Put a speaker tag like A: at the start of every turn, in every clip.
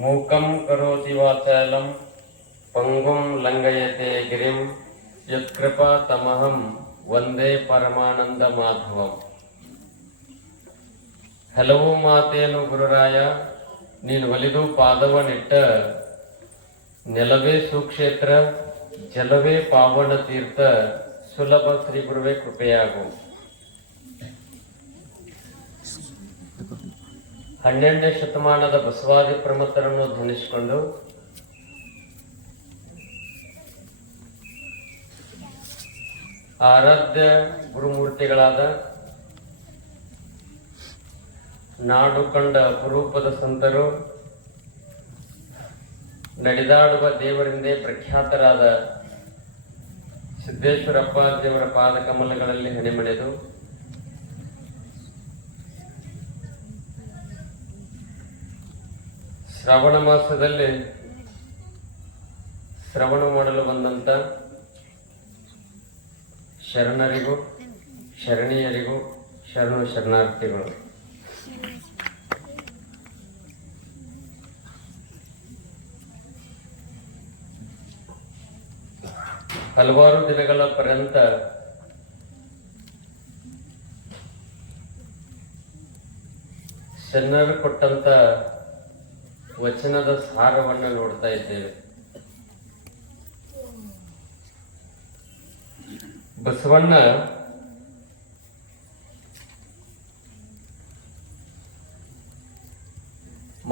A: ಮೂಕಂ ಕರೋತಿ ವಾಚಾಲಂ, ಪಂಗುಂ ಲಂಗಯತೆ ಗಿರಿಂ, ಯತ್ಕೃಪಾ ತಮಹಂ, ವಂದೇ ಪರಮಾನಂದ ಮಾಧವಂ. ಹಲವು ಮಾತೇನು ಗುರುರಾಯ, ನೀನು ಒಲಿದು ಪಾದವನಿಟ್ಟ ನೆಲವೇ ಸುಕ್ಷೇತ್ರ, ಜಲವೇ ಪಾವನ ತೀರ್ಥ ಸುಲಭ ಶ್ರೀ ಗುರುವೇ ಕೃಪೆಯಾಗು. ಹನ್ನೆರಡನೇ ಶತಮಾನದ ಬಸವಾದಿ ಪ್ರಮುಖರನ್ನು ಧ್ವನಿಸಿಕೊಂಡು ಆರಾಧ್ಯ ಗುರುಮೂರ್ತಿಗಳಾದ ನಾಡು ಕಂಡ ಅಪರೂಪದ ಸಂತರು, ನಡೆದಾಡುವ ದೇವರಿಂದೇ ಪ್ರಖ್ಯಾತರಾದ ಸಿದ್ದೇಶ್ವರಪ್ಪ ದೇವರ ಪಾದಕಮಲಗಳಲ್ಲಿ ಹಣಿಮಣೆದು ಶ್ರವಣ ಮಾಸದಲ್ಲಿ ಶ್ರವಣ ಮಾಡಲು ಬಂದಂತ ಶರಣರಿಗೂ ಶರಣೀಯರಿಗೂ ಶರಣು ಶರಣಾರ್ಥಿಗಳು. ಹಲವಾರು ದಿನಗಳ ಪರ್ಯಂತ ಶರಣರು ಕೊಟ್ಟಂತ ವಚನದ ಸಾರವನ್ನು ನೋಡ್ತಾ ಇದ್ದೇವೆ. ಬಸವಣ್ಣ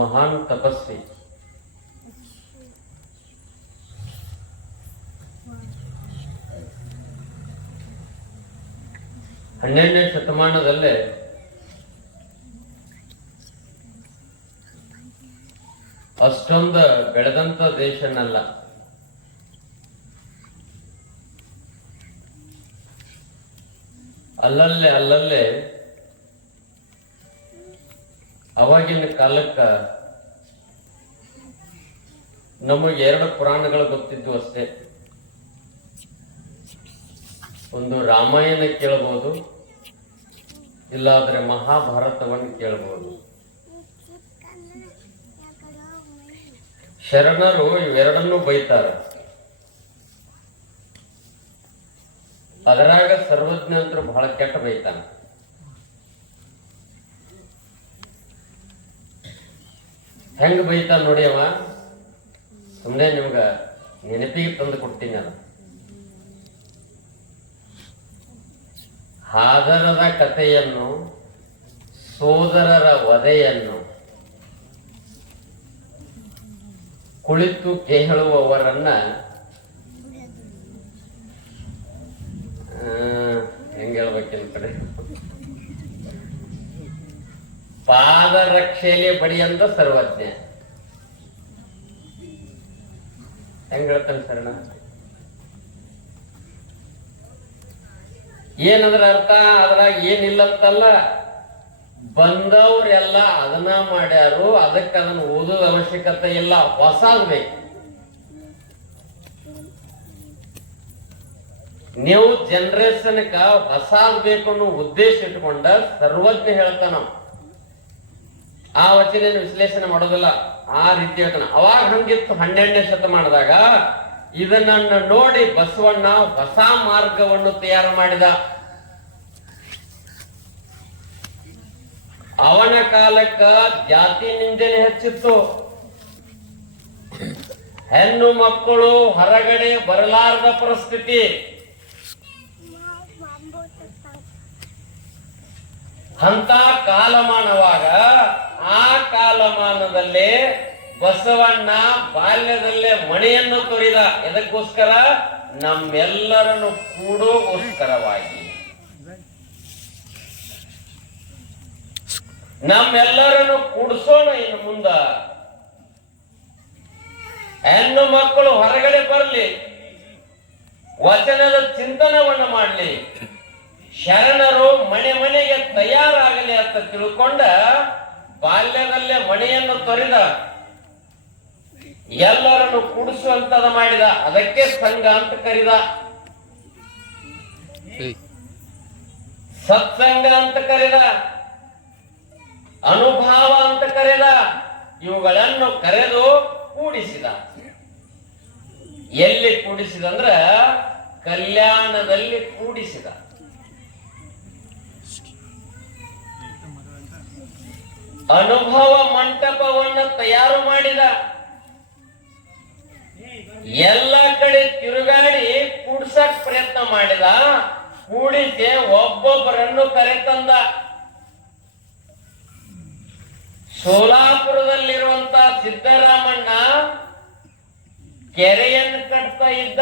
A: ಮಹಾನ್ ತಪಸ್ವಿ. ಹನ್ನೆರಡನೇ ಶತಮಾನದಲ್ಲೇ ಅಷ್ಟೊಂದು ಬೆಳೆದಂತ ದೇಶನಲ್ಲ. ಅಲ್ಲಲ್ಲೇ ಅಲ್ಲಲ್ಲೇ ಅವಾಗಿನ ಕಾಲಕ್ಕ ನಮಗೆ ಎರಡು ಪುರಾಣಗಳು ಗೊತ್ತಿದ್ದು ಅಷ್ಟೇ. ಒಂದು ರಾಮಾಯಣ ಕೇಳಬಹುದು ಇಲ್ಲಾದ್ರೆ ಮಹಾಭಾರತವನ್ನು ಕೇಳಬಹುದು ಶರಣರು ಇವೆರಡನ್ನೂ ಬೈತಾರ. ಅದರಾಗ ಸರ್ವಜ್ಞ ಬಹಳ ಕೆಟ್ಟ ಬೈತಾನ. ಹೆಂಗ್ ಬೈತಾನ ನೋಡಿ ಅವ? ಸುಮ್ಮನೆ ನಿಮ್ಗ ನೆನಪಿಗೆ ತಂದು ಕೊಡ್ತೀನಿ ಅದ. ಹಾದರದ ಕಥೆಯನ್ನು ಸೋದರರ ವಧೆಯನ್ನು ಕುಳಿತು ಕೇಳುವವರನ್ನ ಹೆಂಗ್ ಪಾದ ಕಡೆ? ಪಾದರಕ್ಷೆಯಲ್ಲಿ ಅಂತ ಸರ್ವಜ್ಞ. ಹೆಂಗ ಹೇಳ್ತಾನೆ ಶರಣ? ಏನಂದ್ರ ಅರ್ಥ? ಅದ್ರಾಗ ಏನಿಲ್ಲ ಅಂತಲ್ಲ. ಬಂದವ್ರೆಲ್ಲ ಅದನ್ನ ಮಾಡ್ಯಾರು, ಅದಕ್ಕೆ ಅದನ್ನ ಓದೋದ ಅವಶ್ಯಕತೆ ಇಲ್ಲ ಹೊಸಾದ್ ಬೇಕು ನೀವು ಜನರೇಷನ್ಕ ಹೊಸಾದ್ ಬೇಕು ಅನ್ನೋ ಉದ್ದೇಶ ಇಟ್ಕೊಂಡ ಸರ್ವಜ್ಞ ಹೇಳ್ತಾನ ಆ ವಚನ ವಿಶ್ಲೇಷಣೆ ಮಾಡೋದಿಲ್ಲ, ಆ ರೀತಿ ಹೇಳ್ತಾನ. ಅವಾಗ ಹಂಗಿತ್ತು, ಹನ್ನೆರಡನೇ ಶತಮಾನದಾಗ ಇದನ್ನ ನೋಡಿ ಬಸವಣ್ಣ ಹೊಸ ಮಾರ್ಗವನ್ನು ತಯಾರು ಮಾಡಿದ. ಅವನ ಕಾಲಕ್ಕ ಜಾತಿ ನಿಂದನೆ ಹೆಚ್ಚಿತ್ತು. ಹೆಣ್ಣು ಮಕ್ಕಳು ಹೊರಗಡೆ ಬರಲಾರದ ಪರಿಸ್ಥಿತಿ. ಅಂತ ಕಾಲಮಾನವಾಗ ಆ ಕಾಲಮಾನದಲ್ಲಿ ಬಸವಣ್ಣ ಬಾಲ್ಯದಲ್ಲೇ ಮಣಿಯನ್ನು ತೊರಿದ. ಎದಕ್ಕೋಸ್ಕರ? ನಮ್ಮೆಲ್ಲರನ್ನು ಕೂಡೋಗೋಸ್ಕರವಾಗಿ ನಮ್ಮೆಲ್ಲರನ್ನು ಕೂಡಿಸೋಣ ಇನ್ನು ಮುಂದ. ಹೆಣ್ಣು ಮಕ್ಕಳು ಹೊರಗಡೆ ಬರಲಿ. ವಚನದ ಚಿಂತನವನ್ನು ಮಾಡಲಿ. ಶರಣರು ಮನೆ ಮನೆಗೆ ತಯಾರಾಗಲಿ ಅಂತ ತಿಳ್ಕೊಂಡ ಬಾಲ್ಯದಲ್ಲೇ ಮನೆಯನ್ನು ತೊರೆದ. ಎಲ್ಲರನ್ನು ಕೂಡಿಸುವಂತದ ಮಾಡಿದ. ಅದಕ್ಕೆ ಸಂಘ ಅಂತ ಕರಿದ. ಸತ್ಸಂಗ ಅಂತ ಕರೆದ. ಅನುಭಾವ ಅಂತ ಕರೆದ, ಇವುಗಳನ್ನು ಕರೆದು ಕೂಡಿಸಿದ. ಎಲ್ಲಿ ಕೂಡಿಸಿದಂದ್ರ, ಕಲ್ಯಾಣದಲ್ಲಿ ಕೂಡಿಸಿದ. ಅನುಭವ ಮಂಟಪವನ್ನು ತಯಾರು ಮಾಡಿದ. ಎಲ್ಲ ಕಡೆ ತಿರುಗಾಡಿ ಕೂಡ್ಸಕ್ ಪ್ರಯತ್ನ ಮಾಡಿದ, ಕೂಡಿಸಿ ಒಬ್ಬೊಬ್ಬರನ್ನು ಕರೆತಂದ. ಸೋಲಾಪುರದಲ್ಲಿರುವಂತ ಸಿದ್ದರಾಮಣ್ಣ ಕೆರೆಯನ್ನು ಕಟ್ತಾ ಇದ್ದ.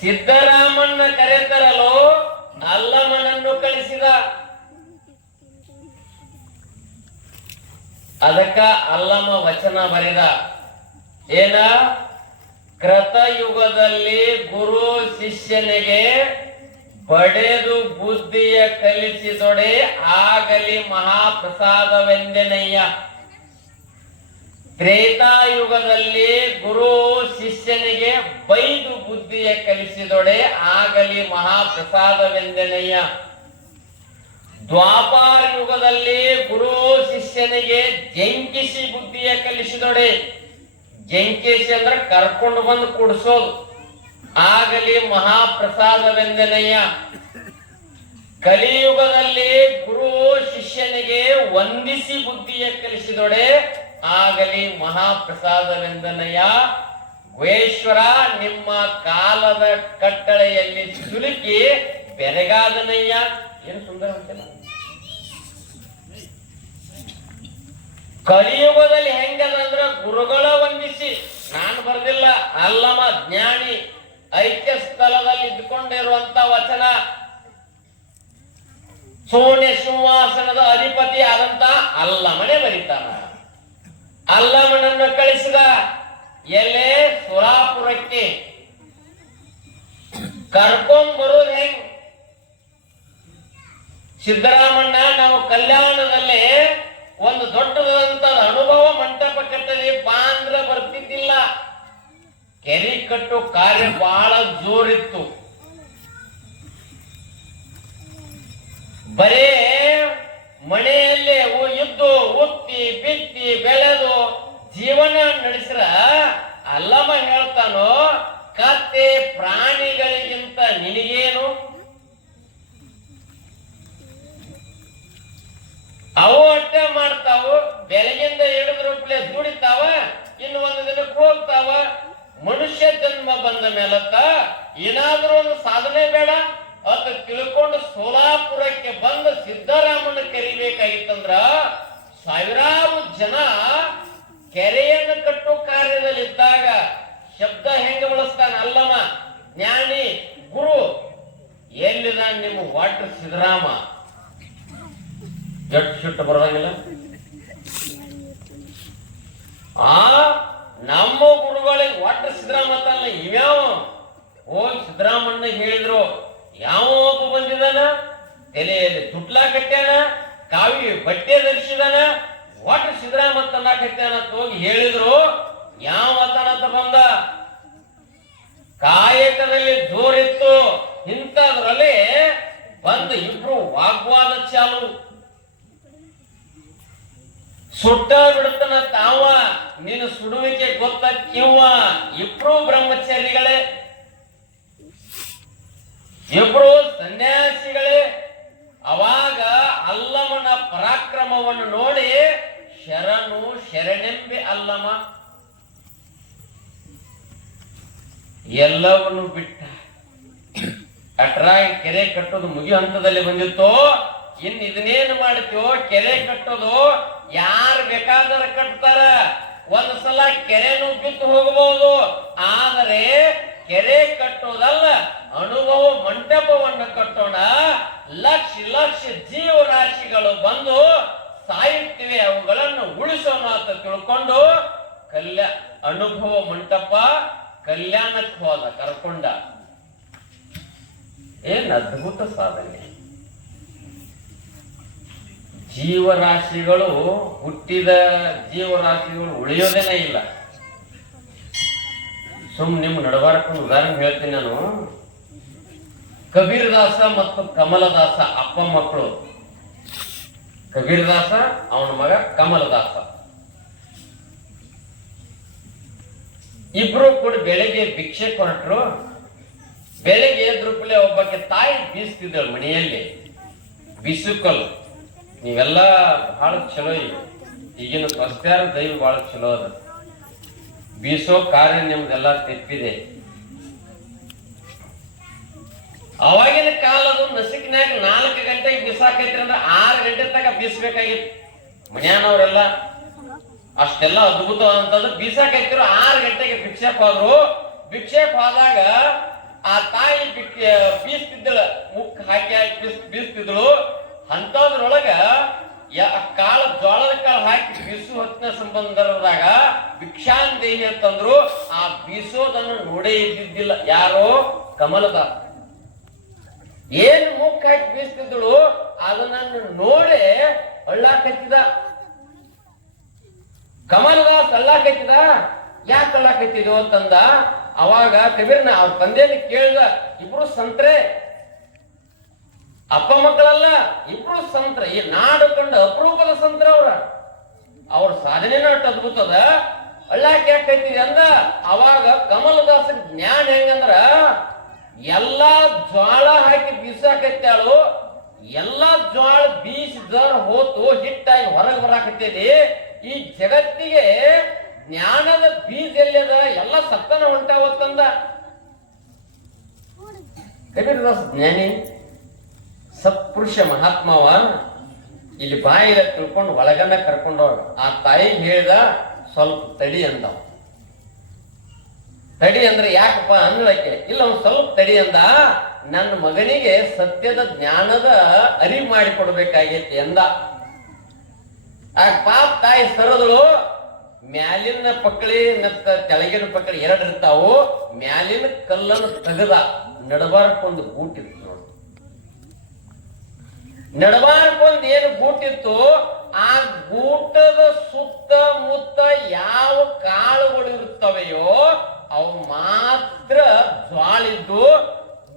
A: ಸಿದ್ದರಾಮಣ್ಣ ಕರೆತರಲು ಅಲ್ಲಮನನ್ನು ಕಳಿಸಿದ. ಅದಕ್ಕ ಅಲ್ಲಮ ವಚನ ಬರೆದ. ಏನ? ಕೃತಯುಗದಲ್ಲಿ ಗುರು ಶಿಷ್ಯನಿಗೆ ಬಡೆದು ಬುದ್ಧಿಯ ಕಲಿಸಿದೊಡೆ ಆಗಲಿ ಮಹಾಪ್ರಸಾದವೆಂದೆನಯ್ಯ. ತ್ರೇತಾಯುಗದಲ್ಲಿ ಗುರು ಶಿಷ್ಯನಿಗೆ ಬೈದು ಬುದ್ಧಿಯ ಕಲಿಸಿದೊಡೆ ಆಗಲಿ ಮಹಾಪ್ರಸಾದವೆಂದೆನಯ್ಯ. ದ್ವಾಪಾರ ಯುಗದಲ್ಲಿ ಗುರು ಶಿಷ್ಯನಿಗೆ ಜಂಕಿಸಿ ಬುದ್ಧಿಯ ಕಲಿಸಿದೊಡೆ. ಜಂಕಿಸಿ ಅಂದ್ರೆ ಕರ್ಕೊಂಡು ಬಂದು ಕೂಡಿಸೋದು. ಆಗಲಿ ಮಹಾಪ್ರಸಾದವೆಂದನೆಯ ಕಲಿಯುಗದಲ್ಲಿ ಗುರು ಶಿಷ್ಯನಿಗೆ ವಂದಿಸಿ ಬುದ್ಧಿಯ ಕಲಿಸಿದೊಡೆ ಆಗಲಿ ಮಹಾಪ್ರಸಾದವೆಂದನಯ್ಯ ಗುಹೇಶ್ವರ ನಿಮ್ಮ ಕಾಲದ ಕಟ್ಟಳೆಯಲ್ಲಿ ಸುಲುಕಿ ಬೆರಗಾದನಯ್ಯ. ಏನು ಸುಂದರ ಕಲಿಯುಗದಲ್ಲಿ ಕಲಿಯುಗದಲ್ಲಿ ಹೆಂಗದಂದ್ರ ಗುರುಗಳ ವಂದಿಸಿ. ನಾನು ಬರ್ದಿಲ್ಲ, ಅಲ್ಲಮ್ಮ, ಜ್ಞಾನಿ. ಐಕ್ಯ ಸ್ಥಳದಲ್ಲಿ ಇದ್ಕೊಂಡಿರುವಂತ ವಚನ. ಸೋನೆ ಸಿಂಹಾಸನದ ಅಧಿಪತಿ ಆದಂತ ಅಲ್ಲಮನೆ ಬರೀತಾನ. ಅಲ್ಲಮನನ್ನು ಕಳಿಸಿದ ಎಲೆ ಸುರಾಪುರಕ್ಕೆ. ಕರ್ಕೊಂಡ್ ಬರೋದು ಹೆಂಗ್? ಸಿದ್ದರಾಮಣ್ಣ, ನಾವು ಕಲ್ಯಾಣದಲ್ಲಿ ಒಂದು ದೊಡ್ಡದಾದಂತ ಅನುಭವ ಮಂಟಪ ಕಟ್ಟದೆ ಬಾ ಬರ್ತಿದ್ದಿಲ್ಲ. ಕೆರೆ ಕಟ್ಟು ಕಾರ್ಯ ಬಹಳ ಜೋರಿತ್ತು. ಬರೇ ಮನೆಯಲ್ಲಿ ಉ- ಇದ್ದು ಉತ್ತಿ ಬಿತ್ತಿ ಬೆಳೆದು ಜೀವನ ನಡೆಸಿರ ಅಲ್ಲಮ್ಮ ಹೇಳ್ತಾನೋ, ಕತ್ತೆ ಪ್ರಾಣಿಗಳಿಗಿಂತ ನಿನಗೇನು? ಅವು ಅಟ್ಟ ಮಾಡ್ತಾವು, ಬೆಳಗಿಂದ ಹಿಡಿದ್ರೂಪ್ಲೆ ದುಡಿತಾವ, ಇನ್ನು ಒಂದು ದಿನಕ್ಕೆ ಹೋಗ್ತಾವ. ಮನುಷ್ಯ ಜನ್ಮ ಬಂದ ಮೇಲತ್ತ ಏನಾದ್ರೂ ಒಂದು ಸಾಧನೆ ಬೇಡ. ಅಂತ ತಿಳ್ಕೊಂಡು ಸೋಲಾಪುರಕ್ಕೆ ಬಂದ ಸಿದ್ದರಾಮನ ಕರಿಬೇಕಾಗಿತ್ತಂದ್ರ ಸಾವಿರಾರು ಜನ ಕೆರೆಯನ್ನು ಕಟ್ಟೋ ಕಾರ್ಯದಲ್ಲಿದ್ದಾಗ ಶಬ್ದ ಹೆಂಗ ಬಳಸ್ತಾನ? ಅಲ್ಲಮ್ಮ, ಜ್ಞಾನಿ, ಗುರು, ಎಲ್ಲಿದ ನಿಮ್ಮ ವಾಟರ್ ಸಿದ್ದರಾಮ ಜಟ್ ಸಿಟ್ಟು ಬರೋದಾಗಿಲ್ಲ? ಆ ನಮ್ಮ ಗುರುಗಳಿಗೆ ಒಟ್ಟ ಸಿದ್ದರಾಮತ್ತಲ್ಲ ಇವ್ಯಾವ? ಹೋಗಿ ಸಿದ್ದರಾಮಣ್ಣ ಹೇಳಿದ್ರು. ಯಾವ ಒಬ್ಬ ಬಂದಿದಾನ? ತಲೆಯಲ್ಲಿ ತುಟ್ಲಾ ಕಟ್ಟ್ಯಾನ? ಕಾವಿ ಬಟ್ಟೆ ಧರಿಸಿದಾನ? ಒಟ್ಟ ಸಿದ್ದರಾಮತ್ತನ್ನ ಕಟ್ಟ್ಯಾನ ಅಂತ ಹೋಗಿ ಹೇಳಿದ್ರು. ಯಾವ ಅಂತ ಬಂದ? ಕಾಯಕದಲ್ಲಿ ಜೋರಿತ್ತು. ಇಂಥದ್ರಲ್ಲಿ ಬಂದು ಇಬ್ರು ವಾಗ್ವಾದ ಚಾಲು ಸುಟ್ಟ ಬಿಡುತ್ತನ ತಾವ, ನಿನ್ನ ಸುಡುವಿಕೆ ಗೊತ್ತ ಕಿವ್ವ. ಇಬ್ರು ಬ್ರಹ್ಮಚಾರಿಗಳೇ ಇಬ್ರು ಸನ್ಯಾಸಿಗಳೇ. ಅವಾಗ ಅಲ್ಲಮನ ಪರಾಕ್ರಮವನ್ನು ನೋಡಿ ಶರಣು ಶರಣೆಂಬೆ ಅಲ್ಲಮ. ಎಲ್ಲವನ್ನು ಬಿಟ್ಟ. ಅಟ್ರಾಗಿ ಕೆರೆ ಕಟ್ಟೋದು ಮುಗಿಯೋ ಹಂತದಲ್ಲಿ ಬಂದಿತ್ತು ಇನ್ ಇದನ್ನೇನು ಮಾಡ್ತೀವೋ ಕೆರೆ ಕಟ್ಟೋದು ಯಾರು ಬೇಕಾದ್ರೆ ಕಟ್ತಾರ? ಒಂದ್ ಸಲ ಕೆರೆನು ಬಿತ್ತು ಹೋಗಬಹುದು. ಆದರೆ ಕೆರೆ ಕಟ್ಟೋದಲ್ಲ ಅನುಭವ ಮಂಟಪವನ್ನು ಕಟ್ಟೋಣ. ಲಕ್ಷ ಲಕ್ಷ ಜೀವರಾಶಿಗಳು ಬಂದು ಸಾಯುತ್ತಿವೆ, ಅವುಗಳನ್ನು ಉಳಿಸೋಣ ಅಂತ ತಿಳ್ಕೊಂಡು ಕಲ್ಯಾ, ಅನುಭವ ಮಂಟಪ ಕಲ್ಯಾಣಕ್ಕೆ ಹೋದ ಕರ್ಕೊಂಡ. ಏನ್ ಅದ್ಭುತ ಸಾಧನೆ. ಜೀವರಾಶಿಗಳು ಹುಟ್ಟಿದ ಜೀವರಾಶಿಗಳು ಉಳಿಯೋದೇನೇ ಇಲ್ಲ. ಸುಮ್ ನಿಮ್ ನಡಬಾರಕ್ಕೊಂದು ಉದಾಹರಣೆ ಹೇಳ್ತೀನಿ ನಾನು. ಕಬೀರದಾಸ ಮತ್ತು ಕಮಲದಾಸ ಅಪ್ಪ ಮಕ್ಕಳು. ಕಬೀರದಾಸ, ಅವನ ಮಗ ಕಮಲದಾಸ. ಇಬ್ರು ಕೂಡ ಬೆಳಗ್ಗೆ ಭಿಕ್ಷೆ ಕೊರಟರು ಬೆಳಗ್ಗೆ ಎದ್ರುಪಲೆ ಒಬ್ಬಕ್ಕೆ ತಾಯಿ ಬೀಸ್ತಿದ್ದಳು ಮನೆಯಲ್ಲಿ. ಬಿಸುಕಲ್ ನೀವೆಲ್ಲ ಬಹಳ ಚಲೋ ಈಗ ಈಗಿನ ಪ್ರಸ್ತಾರ ದೈವ ಬಹಳ ಚಲೋ ಅದ. ಬೀಸೋ ಕಾರ್ಯ ನಿಮ್ದೆಲ್ಲ ತೆಪ್ಪಿದೆ. ಅವಾಗಿನ ಕಾಲದು ನಸಿಕ್ನಾಗ ನಾಲ್ಕು ಗಂಟೆಗೆ ಬಿಸಾಕೈತಿ ಅಂದ್ರೆ ಆರು ಗಂಟೆ ತನಕ ಬೀಸಬೇಕಾಗಿತ್ತು. ಮನ್ಯಾನವ್ರೆಲ್ಲ ಅಷ್ಟೆಲ್ಲ ಅದ್ಭುತ ಅಂತಂದ್ರೆ ಬೀಸಾಕೈತಿರು ಆರು ಗಂಟೆಗೆ ಭಿಕ್ಷೇಪ ಆದ್ರು ಭಿಕ್ಷೇಪ ಆದಾಗ ಆ ತಾಯಿ ಬೀಸ್ತಿದ್ದಳ ಮುಕ್ ಹಾಕಿ ಹಾಕಿ ಬೀಸ್ ಬೀಸ್ತಿದ್ಳು ಅಂತದ್ರೊಳಗ ಕಾಳ ಜೋಳದ ಕಾಳು ಹಾಕಿ ಬೀಸು ಹೊತ್ತಿನ ಸಂಬಂಧದಾಗ ಭಿಕ್ಷಾಂದೇಹಿ ಅಂತಂದ್ರು, ಆ ಬೀಸೋದನ್ನು ನೋಡೇ ಇದ್ದಿದ್ದಿಲ್ಲ. ಯಾರೋ? ಕಮಲದ. ಏನ್ ಮುಖ ಹಾಕಿ ಬೀಸ್ತಿದ್ದಳು, ಅದನ್ನ ನೋಡಿ ಅಳ್ಳಾಕತ್ತಿದ. ಕಮಲದಾಸ್ ಅಳ್ಳಾಕತ್ತಿದ ಯಾಕೆ ಅಳ್ಳಾಕತ್ತಿದೋ ಅಂತಂದ. ಅವಾಗ ಕಬೀರ್ನ ಅವ್ರ ತಂದೆಯಲ್ಲಿ ಕೇಳಿದ, ಇಬ್ರು ಸಂತ್ರೆ ಅಪ್ಪ ಮಕ್ಕಳಲ್ಲ, ಇಬ್ರು ಸಂತ್ರ, ಈ ನಾಡು ಕಂಡ ಅಪರೂಪದ ಸಂತ್ರ ಅವ್ರ. ಅವ್ರ ಸಾಧನೆನ ಅಷ್ಟು ಅದ್ಭುತದ. ಅಳ್ಳಾಕ್ ಯಾಕೈತಿದೆ ಅಂದ? ಅವಾಗ ಕಮಲದಾಸ ಜ್ಞಾನ ಹೆಂಗಂದ್ರ, ಎಲ್ಲಾ ಜ್ವಾಳ ಹಾಕಿ ಬೀಸಾಕೈತಾಳು ಎಲ್ಲಾ ಜ್ವಾಳ ಬೀಸಿದ ಹೋತು, ಹಿಟ್ಟಾಗಿ ಹೊರಗೆ ಬರಾಕತ್ತೇದಿ ಈ ಜಗತ್ತಿಗೆ ಜ್ಞಾನದ ಬೀಜ ಎಲ್ಲದ? ಎಲ್ಲ ಸತ್ತನ ಹೊಂಟಾವತ್ತಂದ ಕಬೀರದಾಸ ಜ್ಞಾನಿ. ಸತ್ಪುರುಷ ಮಹಾತ್ಮವ ಇಲ್ಲಿ ಬಾಯಿಲ ತಿಳ್ಕೊಂಡು ಒಳಗನ್ನ ಕರ್ಕೊಂಡವ್ ಆ ತಾಯಿ ಹೇಳಿದ ಸ್ವಲ್ಪ ತಡಿ ಅಂದವ. ತಡಿ ಅಂದ್ರೆ ಯಾಕಪ್ಪ ಅಂದ್ಳಕ್ಕೆ, ಇಲ್ಲ ಒಂದು ಸ್ವಲ್ಪ ತಡಿ ಅಂದ, ನನ್ನ ಮಗನಿಗೆ ಸತ್ಯದ ಜ್ಞಾನದ ಅರಿವು ಮಾಡಿಕೊಡ್ಬೇಕಾಗೈತಿ ಎಂದ ಆ ಪಾಪ ತಾಯಿ ಸರದಳು, ಮ್ಯಾಲಿನ ಪಕ್ಕಳಿ ಮತ್ತ ಕೆಳಗಿನ ಪಕ್ಕಳಿ ಎರಡು ಇರ್ತಾವು, ಮ್ಯಾಲಿನ ಕಲ್ಲನ್ನು ತೆಗದ ನಡಬಾರಕ್ಕೊಂದು ಗೂಟಿತ್ತು ನೋಡಿ ನಡಬಾರಕ್ಕೊಂದು ಏನು ಗೂಟಿತ್ತು, ಆ ಗೂಟದ ಸುತ್ತ ಮುತ್ತ ಯಾವ ಕಾಳುಗಳು ಇರುತ್ತವೆಯೋ ಅವು ಮಾತ್ರ ಜ್ವಾಳಿದ್ದು,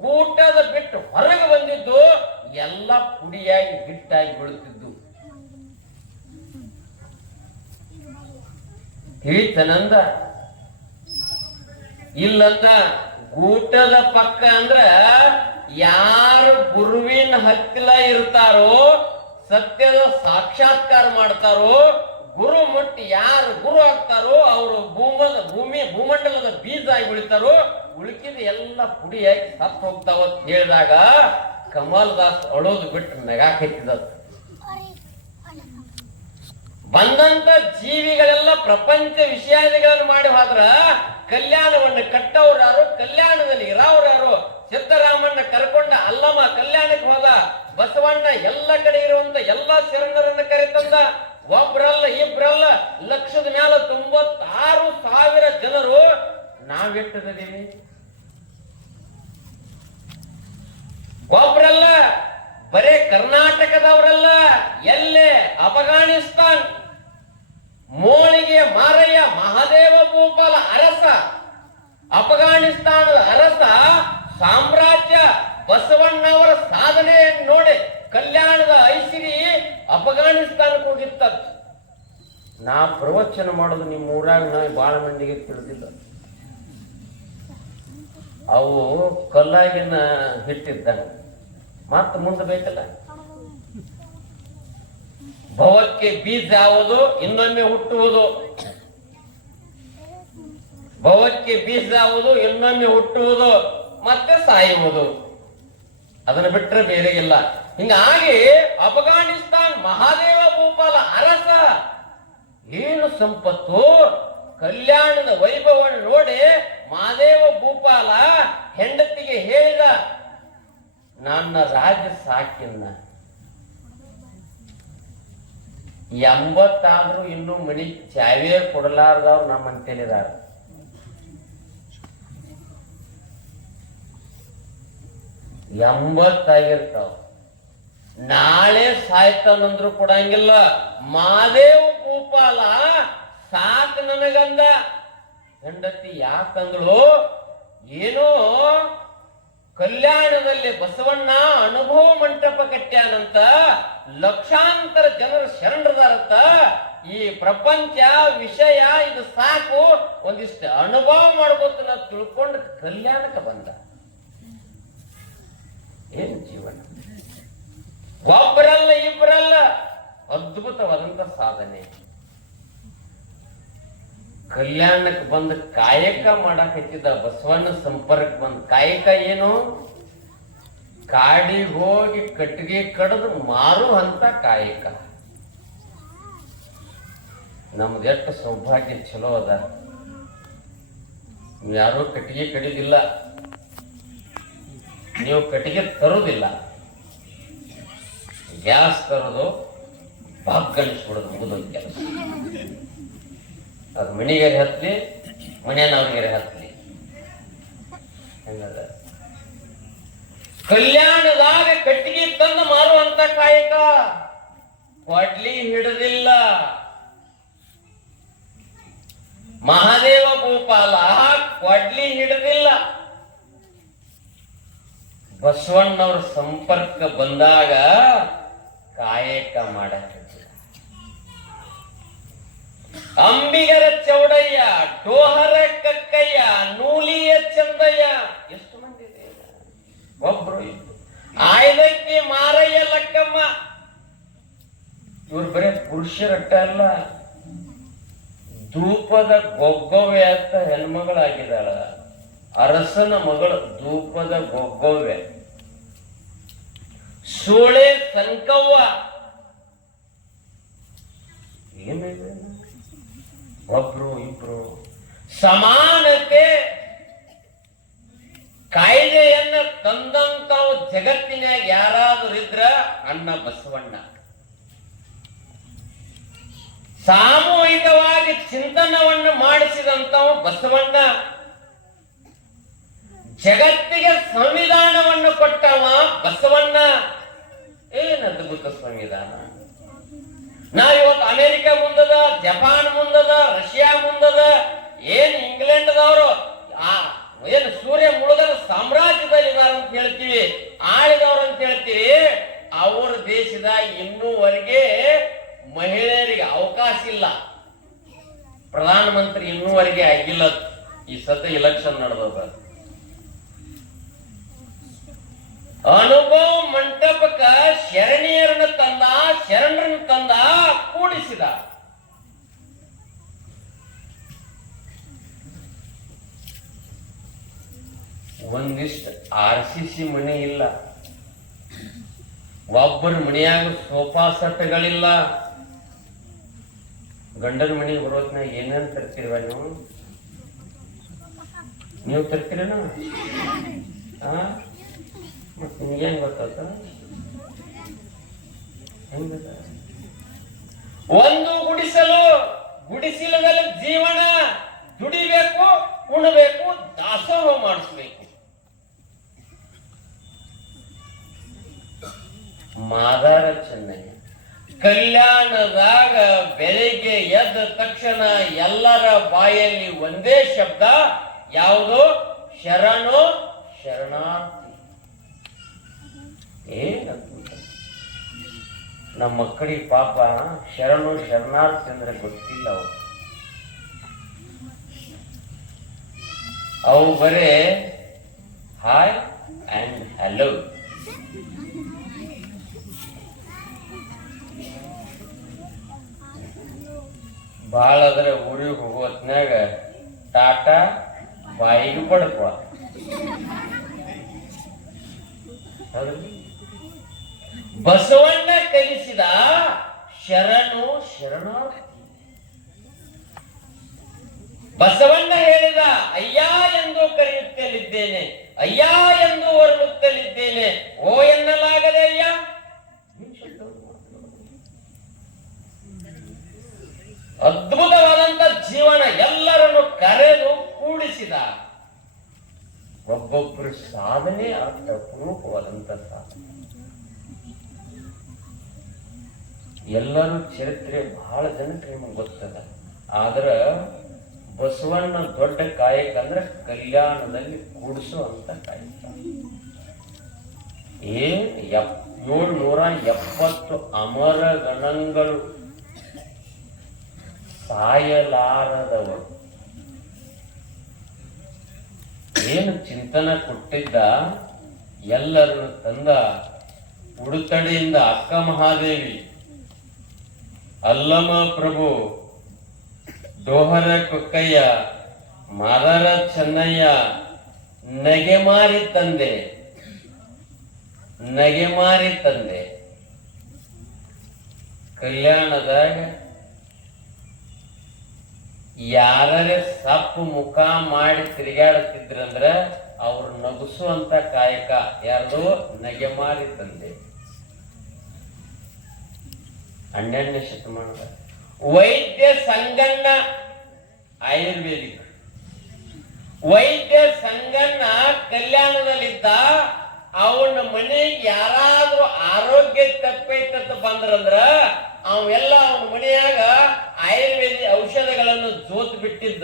A: ಗೂಟದ ಬಿಟ್ಟು ಹೊರಗೆ ಬಂದಿದ್ದು, ಎಲ್ಲ ಪುಡಿಯಾಗಿ ಬಿಟ್ಟಾಗಿ ಬೀಳುತ್ತಿದ್ದು. ತಿಳಿತನಂದ? ಇಲ್ಲಂದ ಗೂಟದ ಪಕ್ಕ ಅಂದ್ರ ಯಾರು ಗುರುವಿನ ಹತ್ತಿಲ ಇರ್ತಾರೋ, ಸತ್ಯದ ಸಾಕ್ಷಾತ್ಕಾರ ಮಾಡ್ತಾರೋ, ಗುರು ಮುಟ್ಟಿ ಯಾರು ಗುರು ಆಗ್ತಾರೋ, ಅವರು ಭೂಮದ ಭೂಮಿ, ಭೂಮಂಡಲದ ಬೀಜ ಆಗಿ ಉಳಿತಾರೋ, ಉಳುಕಿದ ಎಲ್ಲ ಪುಡಿಯಾಗಿ ಸತ್ತು ಹೋಗ್ತಾವ ಅಂತ ಹೇಳಿದಾಗ ಕಮಲ್ದಾಸ್ ಅಳೋದು ಬಿಟ್ಟು ನಗಾಕತ್ತಿದ ಬಂದಂತ ಜೀವಿಗಳೆಲ್ಲ ಪ್ರಪಂಚ ವಿಷಯಾದಿಗಳನ್ನು ಮಾಡಿ ಹೋದ್ರ, ಕಲ್ಯಾಣವನ್ನು ಕಟ್ಟವ್ರು ಯಾರು? ಕಲ್ಯಾಣದಲ್ಲಿ ಇರಾವ್ರು ಯಾರು? ಸಿದ್ದರಾಮಣ್ಣ ಕರ್ಕೊಂಡ ಅಲ್ಲಮ್ಮ ಕಲ್ಯಾಣಕ್ಕೆ ಹೋದ ಬಸವಣ್ಣ ಎಲ್ಲ ಕಡೆ ಇರುವಂತ ಎಲ್ಲಾ ಶರಣರನ್ನ ಕರೆತಂದ ಒಬ್ರಲ್ಲ ಇಬ್ರಲ್ಲ ಲಕ್ಷದ ಮ್ಯಾಲ ತೊಂಬತ್ತಾರು ಸಾವಿರ ಜನರು ನಾವೆಟ್ಟಿದ್ದೀವಿ ಒಬ್ರಲ್ಲ ಬರೇ ಕರ್ನಾಟಕದವರಲ್ಲ ಎಲ್ಲೇ ಅಫಘಾನಿಸ್ತಾನ್ ಮೋಳಿಗೆ ಮಾರಯ್ಯ ಮಹಾದೇವ ಭೂಪಾಲ ಅರಸ ಅಫಘಾನಿಸ್ತಾನದ ಅರಸ ಸಾಮ್ರಾಜ್ಯ ಬಸವಣ್ಣವರ ಸಾಧನೆ ನೋಡಿ ಕಲ್ಯಾಣದ ಐಸಿರಿ ಅಫಘಾನಿಸ್ತಾನಕ್ಕೆ ಹೋಗಿತ್ತ ನಾ ಪ್ರವಚನ ಮಾಡೋದು ನಿಮ್ಮ ಊರಾಗ ನಾ ಬಾಳ ಮಂದಿಗೆ ತಿಳಿದಿಲ್ಲ ಅವು ಕಲ್ಲಾಗಿನ ಹಿಟ್ಟಿದ್ದಂಗ ಮತ್ತ ಮುಂದೆ ಬೇಕಲ್ಲ ಭವಕ್ಕೆ ಬೀಜ ಯಾವುದು ಇನ್ನೊಮ್ಮೆ ಹುಟ್ಟುವುದು. ಭವಕ್ಕೆ ಬೀಜ ಯಾವುದು ಇನ್ನೊಮ್ಮೆ ಹುಟ್ಟುವುದು, ಮತ್ತೆ ಸಾಯುವುದು. ಅದನ್ನ ಬಿಟ್ಟರೆ ಬೇರೆ ಇಲ್ಲ. ಹಿಂಗಾಗಿ ಅಫ್ಘಾನಿಸ್ತಾನ್ ಮಹಾದೇವ ಭೂಪಾಲ ಅರಸ. ಏನು ಸಂಪತ್ತು? ಕಲ್ಯಾಣದ ವೈಭವವನ್ನು ನೋಡಿ ಮಹಾದೇವ ಭೂಪಾಲ ಹೆಂಡತಿಗೆ ಹೇಳಿದ, ನನ್ನ ರಾಜ್ಯ ಸಾಕಿನ್ನ ಎಂಬತ್ತಾದ್ರೂ ಇನ್ನೂ ಮನಿ ಚಾವೇ ಕೊಡಲಾರ್ದವ್ರು ನಮ್ಮಂತೇಳಿದಾರ. ಎಂಬತ್ತಾಗಿರ್ತಾವ. ನಾಳೆ ಸಾಯ್ತಾನಂದ್ರು ಕೊಡಂಗಿಲ್ಲ. ಮಾದೇವ್ ಗೋಪಾಲ, ಸಾಕ್ ನನಗಂದ. ಹೆಂಡತಿ ಯಾಕಂದ್ಳು? ಏನೋ ಕಲ್ಯಾಣದಲ್ಲಿ ಬಸವಣ್ಣ ಅನುಭವ ಮಂಟಪ ಕಟ್ಟ್ಯಾನಂತ ಲಕ್ಷಾಂತರ ಜನರು ಶರಣರದಾರತ್ತ ಈ ಪ್ರಪಂಚ, ವಿಷಯ, ಇದು ಸಾಕು. ಒಂದಿಷ್ಟು ಅನುಭವ ಮಾಡ್ಕೋತ ತಿಳ್ಕೊಂಡು ಕಲ್ಯಾಣಕ್ಕೆ ಬಂದ. ಏನು ಜೀವನ? ಒಬ್ಬರಲ್ಲ ಇಬ್ಬರಲ್ಲ ಅದ್ಭುತವಾದಂತ ಸಾಧನೆ. ಕಲ್ಯಾಣಕ್ಕೆ ಬಂದ ಕಾಯಕ ಮಾಡಕ್ ಹಚ್ಚಿದ ಬಸವಣ್ಣ ಸಂಪರ್ಕ ಬಂದ ಕಾಯಕ ಏನು? ಕಾಡಿಗೆ ಹೋಗಿ ಕಟ್ಟಿಗೆ ಕಡದು ಮಾರು ಅಂತ ಕಾಯಕ. ನಮ್ದು ಎಷ್ಟು ಸೌಭಾಗ್ಯ ಚಲೋ ಅದ. ಯಾರೂ ಕಟ್ಟಿಗೆ ಕಡಿದಿಲ್ಲ. ನೀವು ಕಟ್ಟಿಗೆ ತರುವುದಿಲ್ಲ ಗ್ಯಾಸ್ ತರೋದು ಬಾಗ್ಗಳಿಸ್ಬಿಡೋದು ಮುಗಿದೊಂದು ಕೆಲಸ. ಅದು ಮಣಿಗೆರೆ ಹತ್ಲಿ ಮನೆಯವ್ರಿಗೆರೆ ಹತ್ಲಿ. ಕಲ್ಯಾಣದಾಗ ಕಟ್ಟಿಗೆ ತಂದು ಮಾರುವಂತ ಕಾಯಕ ಕೊಡ್ಲಿ ಹಿಡದಿಲ್ಲ. ಮಹಾದೇವ ಗೋಪಾಲ ಕೊಡ್ಲಿ ಹಿಡದಿಲ್ಲ. ಬಸವಣ್ಣವ್ರ ಸಂಪರ್ಕ ಬಂದಾಗ ಕಾಯಕ ಮಾಡಕ್ಕೆ ಅಂಬಿಗರ ಚೌಡಯ್ಯ, ಡೋಹರ ಕಕ್ಕಯ್ಯ, ನೂಲಿಯ ಚಂದಯ್ಯ. ಎಷ್ಟು ಮಂದಿ? ಒಬ್ರು ಆಯ್ದಕ್ಕಿ ಮಾರಯ್ಯ ಲಕ್ಕಮ್ಮ. ಇವ್ರು ಬರೀ ಪುರುಷರಟ್ಟ ಅಲ್ಲ. ಧೂಪದ ಗೊಗ್ಗೊವೆ ಅಂತ ಹೆಣ್ಮಗಳಾಗಿದ್ದಾಳ. ಅರಸನ ಮಗಳು ಧೂಪದ ಗೊಗ್ಗೊವೆ. ಸೋಳೆ ಸಂಕವ್ವ. ಏನಿದೆ? ಒಬ್ರು ಇಬ್ರು ಸಮಾನತೆ ಕಾಯ್ದೆಯನ್ನ ತಂದಂತ ಜಗತ್ತಿನಾಗ ಯಾರಾದ್ರೂ ಇದ್ರ ಅಣ್ಣ ಬಸವಣ್ಣ. ಸಾಮೂಹಿಕವಾಗಿ ಚಿಂತನವನ್ನು ಮಾಡಿಸಿದಂತವ ಬಸವಣ್ಣ. ಜಗತ್ತಿಗೆ ಸಂವಿಧಾನವನ್ನು ಕೊಟ್ಟವ ಬಸವಣ್ಣ. ಏನದ್ಭುತ ಸಂವಿಧಾನ? ನಾವ್ ಇವತ್ತು ಅಮೆರಿಕ ಮುಂದದ, ಜಪಾನ್ ಮುಂದದ, ರಷ್ಯಾ ಮುಂದದ, ಏನ್ ಇಂಗ್ಲೆಂಡ್ದವರು, ಆ, ಏನು ಸೂರ್ಯ ಮುಳುಗದ ಸಾಮ್ರಾಜ್ಯದಲ್ಲಿ ಇದಾರ ಅಂತ ಹೇಳ್ತೀವಿ ಆಳಿದವರು ಅಂತ ಹೇಳ್ತೀವಿ, ಅವ್ರ ದೇಶದ ಇನ್ನೂವರೆಗೆ ಮಹಿಳೆಯರಿಗೆ ಅವಕಾಶ ಇಲ್ಲ. ಪ್ರಧಾನಮಂತ್ರಿ ಇನ್ನೂವರೆಗೆ ಆಗಿಲ್ಲ. ಈ ಸತ ಇಲೆಕ್ಷನ್ ನಡೆದದ. ಅನುಭವ ಶರಣಿಯರನ್ನ ತಂದ, ಶರಣರನ್ನು ತಂದ, ಕೂಡಿಸಿದ. ಒಂದಿಷ್ಟು ಆರ್ ಸಿ ಸಿ ಮನೆ ಇಲ್ಲ. ಒಬ್ಬರ ಮನೆಯಾಗ ಸೋಫಾ ಸೆಟ್ಗಳಿಲ್ಲ. ಗಂಡನ ಮನೆಗೆ ಬರೋತ್ನಾಗ ಏನೇನು ತರ್ತಿರುವ ನೀವು? ನೀವು ತರ್ತೀರೇನು? ಮತ್ತೆ ಹೆಂಗ್ ಗೊತ್ತಾತ? ಒಂದು ಗುಡಿಸಲು ಗುಡಿಸಿಲದಲ್ಲಿ ಜೀವನ ದುಡಿಬೇಕು, ಉಣಬೇಕು, ದಾಸೋಹ ಮಾಡಿಸ್ಬೇಕು. ಮಾದಾರ ಚೆನ್ನಯ್ಯ ಕಲ್ಯಾಣದಾಗ ಬೆಳಿಗ್ಗೆ ಎದ್ದ ತಕ್ಷಣ ಎಲ್ಲರ ಬಾಯಲ್ಲಿ ಒಂದೇ ಶಬ್ದ, ಯಾವುದು? ಶರಣು ಶರಣಾರ್ಥಿ. ಏನ್ ಅದ್ಭುತ. ನಮ್ಮ ಮಕ್ಕಳಿಗೆ ಪಾಪ ಶರಣು ಶರಣಾರ್ಥಿ ಅಂದ್ರೆ ಗೊತ್ತಿಲ್ಲ ಅವು ಅವು ಬರೇ ಹಾಯ್ ಅಂಡ್ ಹಲೋ. ಭಾಳ ಆದ್ರೆ ಊರಿಗೆ ಹೋಗೋ ಹೊತ್ನ್ಯಾಗ ಟಾಟಾ ಬಾಯಿಗೆ ಬಡಪ ಬಸವಣ್ಣ ಕಲಿಸಿದ ಶರಣು ಶರಣಾರ್ಥಿ ಬಸವಣ್ಣ ಹೇಳಿದ, ಅಯ್ಯ ಎಂದು ಕರೆಯುತ್ತಲಿದ್ದೇನೆ, ಅಯ್ಯ ಎಂದು ಹೊರಡುತ್ತಲಿದ್ದೇನೆ ಓ ಎನ್ನಲಾಗದೆ ಅಯ್ಯ? ಅದ್ಭುತವಾದಂತ ಜೀವನ ಎಲ್ಲರನ್ನು ಕರೆದು ಕೂಡಿಸಿದ. ಒಬ್ಬೊಬ್ಬರು ಸಾಧನೆ ಅಷ್ಟ ಅಪರೂಪವಾದಂತ ಸಾಧನೆ. ಎಲ್ಲರೂ ಚರಿತ್ರೆ ಬಹಳ ಜನಕ್ಕೆ ನಿಮಗೆ ಗೊತ್ತದ. ಆದ್ರ ಬಸವಣ್ಣ ದೊಡ್ಡ ಕಾಯಕ ಅಂದ್ರೆ ಕಲ್ಯಾಣದಲ್ಲಿ ಕೂಡಿಸುವಂತ ಕಾಯಕ. ಏನ್ ಏಳ್ನೂರ ಎಪ್ಪತ್ತು ಅಮರ ಗಣಗಳು ಸಾಯಲಾರದವರು ಏನು ಚಿಂತನ ಕೊಟ್ಟಿದ್ದ ಎಲ್ಲರನ್ನು ತಂದ ಉಡುತಡೆಯಿಂದ ಅಕ್ಕ ಮಹಾದೇವಿ. ಅಲ್ಲಮ ಪ್ರಭು, ಡೋಹರ ಕೊಕ್ಕಯ್ಯ ಮಾದರ ಚೆನ್ನಯ್ಯ ನಗೆಮಾರಿ ತಂದೆ ನಗೆಮಾರಿ ತಂದೆ. ಕಲ್ಯಾಣದಾಗ ಯಾರೇ ಸಪ್ಪು ಮುಖ ಮಾಡಿ ತಿರುಗಾಡ್ತಿದ್ರಂದ್ರ ಅವ್ರು ನಗಸುವಂತ ಕಾಯಕ ಯಾರ್ದು? ನಗೆಮಾರಿ ತಂದೆ. ಹನ್ನೆರಡನೇ ಶತಮಾನದ ವೈದ್ಯ ಸಂಗಣ್ಣ ಆಯುರ್ವೇದಿಕ. ವೈದ್ಯ ಸಂಗಣ್ಣ ಕಲ್ಯಾಣದಲ್ಲಿದ್ದ ಅವನ ಮನೆಗೆ ಯಾರಾದ್ರೂ ಆರೋಗ್ಯ ತಪ್ಪೈತಂತ ಬಂದ್ರಂದ್ರ ಅವೆಲ್ಲ ಅವನ ಮನೆಯಾಗ ಆಯುರ್ವೇದಿಕ್ ಔಷಧಗಳನ್ನು ಜೋತ್ ಬಿಟ್ಟಿದ್ದ.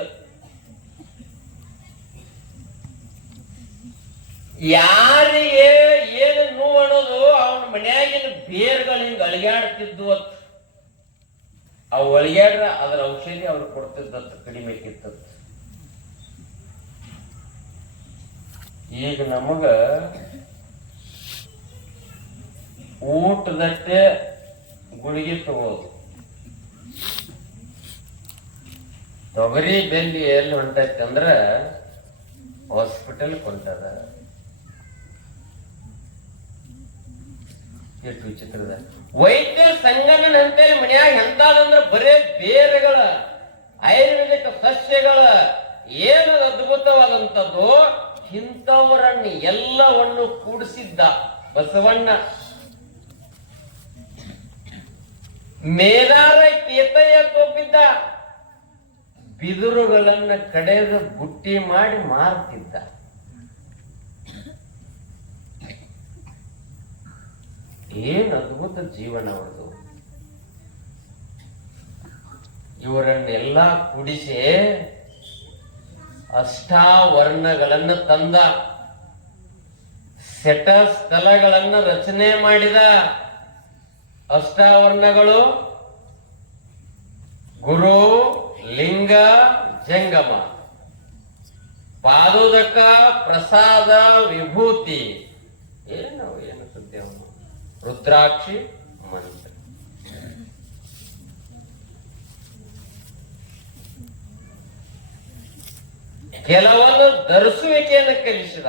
A: ಯಾರಿಗೆ ಏನು ನೋವು ಅನ್ನೋದು ಅವನ ಮನೆಯಾಗಿನ ಬೇರ್ಗಳು ಹಿಂಗೆ ಅಳಿಗಾಡ್ತಿದ್ವು ಅಂತ. ಅವು ಅಳಿಗಾಡ್ರ ಅದರ ಔಷಧಿ ಅವ್ರು ಕೊಡ್ತಿದ್ದಂತ ಕಡಿಮೆ ಕಿತ್ತತ್ ಈಗ ನಮಗ ಊಟದಷ್ಟೇ ಗುಳಿಗೆ ತಗೋದು. ತೊಗರಿ ಬೆಲ್ಲಿ ಎಲ್ಲಿ ಹೊಂಟೈತೆ ಅಂದ್ರೆ ಹಾಸ್ಪಿಟಲ್ ಹೊಂಟದ. ಎಷ್ಟು ವಿಚಿತ್ರದ ವೈದ್ಯ ಸಂಗಮನ ಅಂತೇಳಿ ಮನ್ಯಾಗ ಎಂತಾದಂದ್ರ ಬರೇ ಬೇರೆಗಳ, ಆಯುರ್ವೇದಿಕ ಸಸ್ಯಗಳ ಏನು ಅದ್ಭುತವಾದಂಥದ್ದು ಇಂಥವರನ್ನ ಎಲ್ಲವನ್ನು ಕೂಡಿಸಿದ್ದ ಬಸವಣ್ಣ. ಮೇಲಾರ ಕೇತಯ್ಯ ತೋಪಿದ್ದ ಬಿದಿರುಗಳನ್ನು ಕಡೆದು ಬುಟ್ಟಿ ಮಾಡಿ ಮಾರ್ತಿದ್ದ. ಏನ್ ಅದ್ಭುತ ಜೀವನ ಅವ್ರದ್ದು ಇವರನ್ನೆಲ್ಲ ಕುಡಿಸಿ ಅಷ್ಟಾವರ್ಣಗಳನ್ನು ತಂದ. ಸೆಟ ಸ್ಥಳಗಳನ್ನು ರಚನೆ ಮಾಡಿದ ಅಷ್ಟಾವರ್ಣಗಳು ಗುರು, ಲಿಂಗ, ಜಂಗಮ. ಪಾದೋದಕ ಪ್ರಸಾದ ವಿಭೂತಿ. ಏನು. ರುದ್ರಾಕ್ಷಿ ಮಂತ್ರ ಕೆಲವೊಂದು ಧರಿಸುವಿಕೆಯನ್ನು ಕಲಿಸಿದ.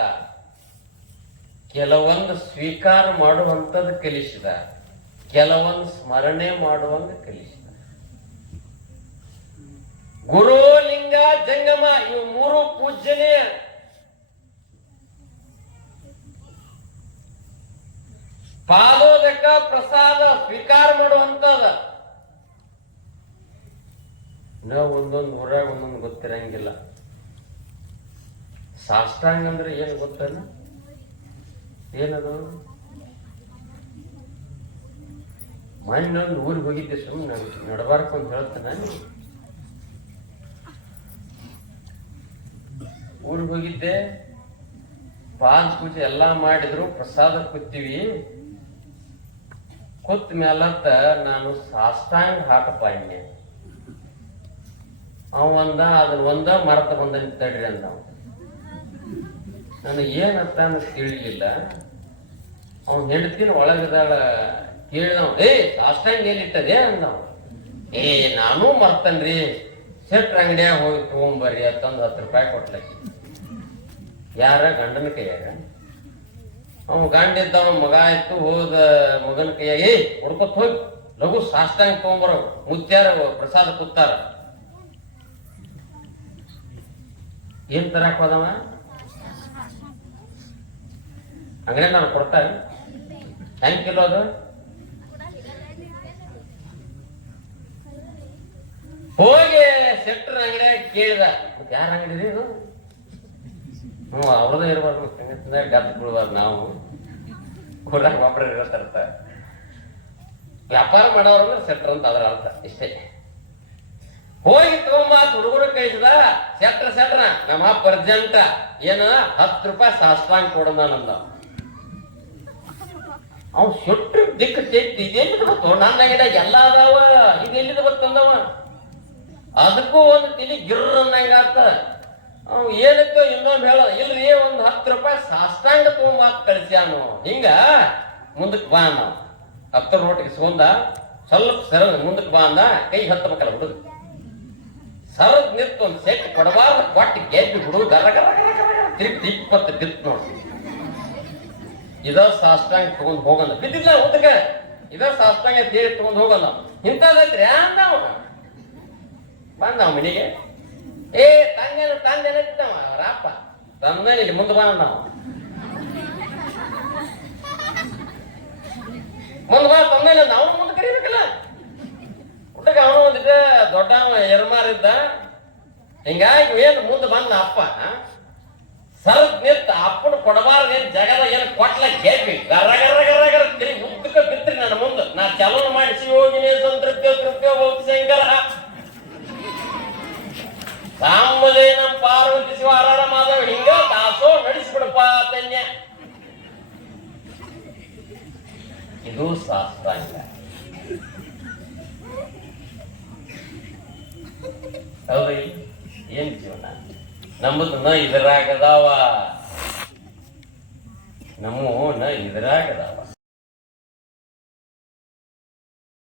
A: ಕೆಲವೊಂದು ಸ್ವೀಕಾರ ಮಾಡುವಂಥದ್ದು ಕಲಿಸಿದ. ಕೆಲವೊಂದು ಸ್ಮರಣೆ ಮಾಡುವಂತ ಕಲಿಸಿದ. ಗುರು ಲಿಂಗ ಜಂಗಮ ಇವು ಮೂರು ಪೂಜನೆ ಪಾದೋದಕ ಪ್ರಸಾದ ಸ್ವೀಕಾರ ಮಾಡುವಂತದ. ನಾವು ಒಂದೊಂದು ಊರಾಗ ಒಂದೊಂದು ಗೊತ್ತಿರಂಗಿಲ್ಲ. ಸಾಷ್ಟಾಂಗ ಅಂದ್ರೆ ಏನು ಗೊತ್ತಲ್ಲ ಏನದು? ಮಣ್ಣೊಂದು ಊರಿಗೆ ಹೋಗಿದ್ದೆ ಸುಮ್ಮನೆ ನಡಬಾರ್ಕು ಅಂತ ಹೇಳ್ತಾನೆ ಊರಿಗೆ ಹೋಗಿದ್ದೆ. ಪಾದ ಪೂಜೆ ಎಲ್ಲಾ ಮಾಡಿದ್ರು, ಪ್ರಸಾದ ಕೂತೀವಿ ಕೂತ್ ಮೇಲತ್ತ ನಾನು ಸಾಷ್ಟಾಂಗ ಹಾಕಪ್ಪ ಇನ್ನೆ. ಅವ ಒಂದ ಅದ್ರ ಒಂದ ಮರತ ಬಂದ ತಡ್ರಿ ಅಂದ ನನಗೆ ಏನಂತ ತಿಳಿಲಿಲ್ಲ. ಅವ್ನ ಹೆಂಡತಿನ ಒಳಗದಾಳ ಕೇಳಿದವ ಏ, ಸಾಷ್ಟಾಂಗ ಏನಿಟ್ಟದೆ ಅಂದವ ಏ, ನಾನು ಮರ್ತನ್ರಿ. ಸೆಟ್ರ ಅಂಗಡಿಯಾಗ ಹೋಗಿ ತಗೊಂಬರ್ರಿ ಅಂತಂದು ಹತ್ತು ರೂಪಾಯಿ ಕೊಟ್ಲಕ್ಕಿ ಯಾರ ಗಂಡನ ಕೈಯಾಗ? ಅವ ಗಂಡ ಇದ್ದವ ಮಗ ಆಯ್ತು, ಹೋದ ಮಗನ ಕೈಯಾಗ ಏ ಹೋಗಿ. ಲಘು ಸಾಷ್ಟಾಂಗ ತಗೊಂಬರೋ ಮುತ್ಯಾರ ಪ್ರಸಾದ ಕೂತಾರ ಏನ್ ತರಕ್ ಹೋದವ? ಅಂಗಡಿ ನಾನು ಕೊಡ್ತಾರೆ ಹೆಂಗ್ ಕಿಲೋ ಅದು? ಹೋಗಿ ಸೆಟ್ರ್ ಅಂಗಡಿಯಾಗ ಕೇಳಿದ. ಯಾರ ಅಂಗಡಿ ಇದು? ಹ್ಞೂ ಅವ್ರದ್ದು ಇರಬಾರ್ದು. ಸಂಗತಿಂದ ಗದ್ದು ಬಿಡಬಾರ್ದು ನಾವು. ಕೂಡಾಗ ಒಬ್ಬರ ಇರತ್ತರ್ಥ ವ್ಯಾಪಾರ ಮಾಡೋರು ಸೆಟ್ರ್ ಅಂತ ಅದ್ರ ಅರ್ಥ, ಇಷ್ಟೇ. ಹೋಗಿ ತಗೊಂಬ, ಹುಡುಗರು ಕೈಸದ ಸೆಟ್ರ ಸೆಟ್ರ ನಮ್ಮ ಪರ್ಜಂಟ ಏನ? ಹತ್ತು ರೂಪಾಯಿ ಸಾಷ್ಟಾಂಗ್ ಕೊಡೋಣ ನಂದ. ಅವ್ ಸುಟ್ರು ದಿಕ್ಕ ತೆತ್ತಿ ಇದೆಲ್ಲಿದ ಬತ್ತು ನನ್ನಾಗಿದ ಎಲ್ಲ ಅದಾವ ಇದೆಲ್ಲಿದ ಬತ್ತಂದವ ಅದಕ್ಕೂ ಒಂದು ತಿಳಿ ಗಿರ್ರ ಅನ್ನಂಗಾತ. ಅವ್ ಏನಕ್ಕೆ ಇನ್ನೊಂದು ಹೇಳ, ಇಲ್ರಿ ಒಂದ್ ಹತ್ತು ರೂಪಾಯಿ ಸಾಷ್ಟಾಂಗ ತಗೊಂಬಾಕ್ ಕಳಿಸ್ಯಾನು. ಹಿಂಗ? ಮುಂದಕ್ಕೆ ಬಾ ನಾವು ಹತ್ತು ರೋಟಿಗೆ ಇಸ್ಕೊಂಡ ಸ್ವಲ್ಪ ಸರ ಮುಂದಕ್ಕೆ ಬಾ ಅಂದ. ಕೈ ಹತ್ತಬೇಕಲ್ಲ ಹುಡುಗ. ಸರದ್ ನಿಂತು ಒಂದ್ ಸೆಟ್ ಕೊಡಬಾರ್ದು ಕೊಟ್ಟು ಗೆದ್ದು ಹುಡುಗ ಗರ ಗರ ತಿರುಗಿ ಇಪ್ಪತ್ತು ಬಿತ್ತು ನೋಡಿ. ಇದ ಸಾಷ್ಟಾಂಗ ತಗೊಂಡ್ ಹೋಗಲ್ಲ. ಬಿದ್ದಿಲ್ಲ ಊಟಕ ಇದ ಸಾಷ್ಟಾಂಗ ತೇರಿ ತಗೊಂಡ್ ಹೋಗಲ್ಲ. ಇಂಥದೈತ್ರಿ ಅಂದ ಬಂದ ಮನೆಗೆ? ಏ ತಂದೇನು ತಂದೇನಿತ್ತವ ರಾಪ ತಂದೇನು ಇಲ್ಲಿ ಮುಂದೆ ಬಂದ ಮುಂದೆ ಬಾ ತಂದೇನ ನಾವು ಮುಂದೆ ಕರಿಬೇಕಲ್ಲ. ಹುಡುಗ ಅವನು ಒಂದಿದ್ದ ದೊಡ್ಡ ಎರ್ಮಾರಿದ್ದ ಹಿಂಗಾಗಿ ಏನು ಮುಂದೆ ಬಂದ ಅಪ್ಪ ಸರ್ದ್ ನಿಂತ ಅಪ್ಪನ ಕೊಡಬಾರ್ದು ಏನ್ ಜಗದ ಏನ್ ಕೊಟ್ಲ ಗೆದ್ವಿ ಗರ ಗರ ಗರ ಗರ ತಿರಿ ಉದ್ದಕ್ಕ ಬಿತ್ರಿ ನನ್ನ ಮುಂದೆ. ನಾ ಚಲನ ಮಾಡಿಸಿ ಹೋಗಿನಿ ಸಂತೃಪ್ತಿಯೋ ತೃಪ್ತಿಯೋ ಭಕ್ತಿ ಶಂಕರ ಸಾಮದೇ ಪಾರ್ವತಿ ಶಿವ ಹರಾರ ಮಾಧವ, ಹಿಂಗ ದಾಸೋ ನಡೆಸಿಬಿಡಪ್ಪ ತನ್ಯ ಇದು ಶಾಸ್ತ್ರಾಂಗ ಹೌದ್ರಿ? ಏನ್ ಜೀವನ? ನಮ್ಮದು ನ ಇದ್ರಾಗದಾವ. ನಮ್ಮ ನ ಇದ್ರಾಗದಾವ.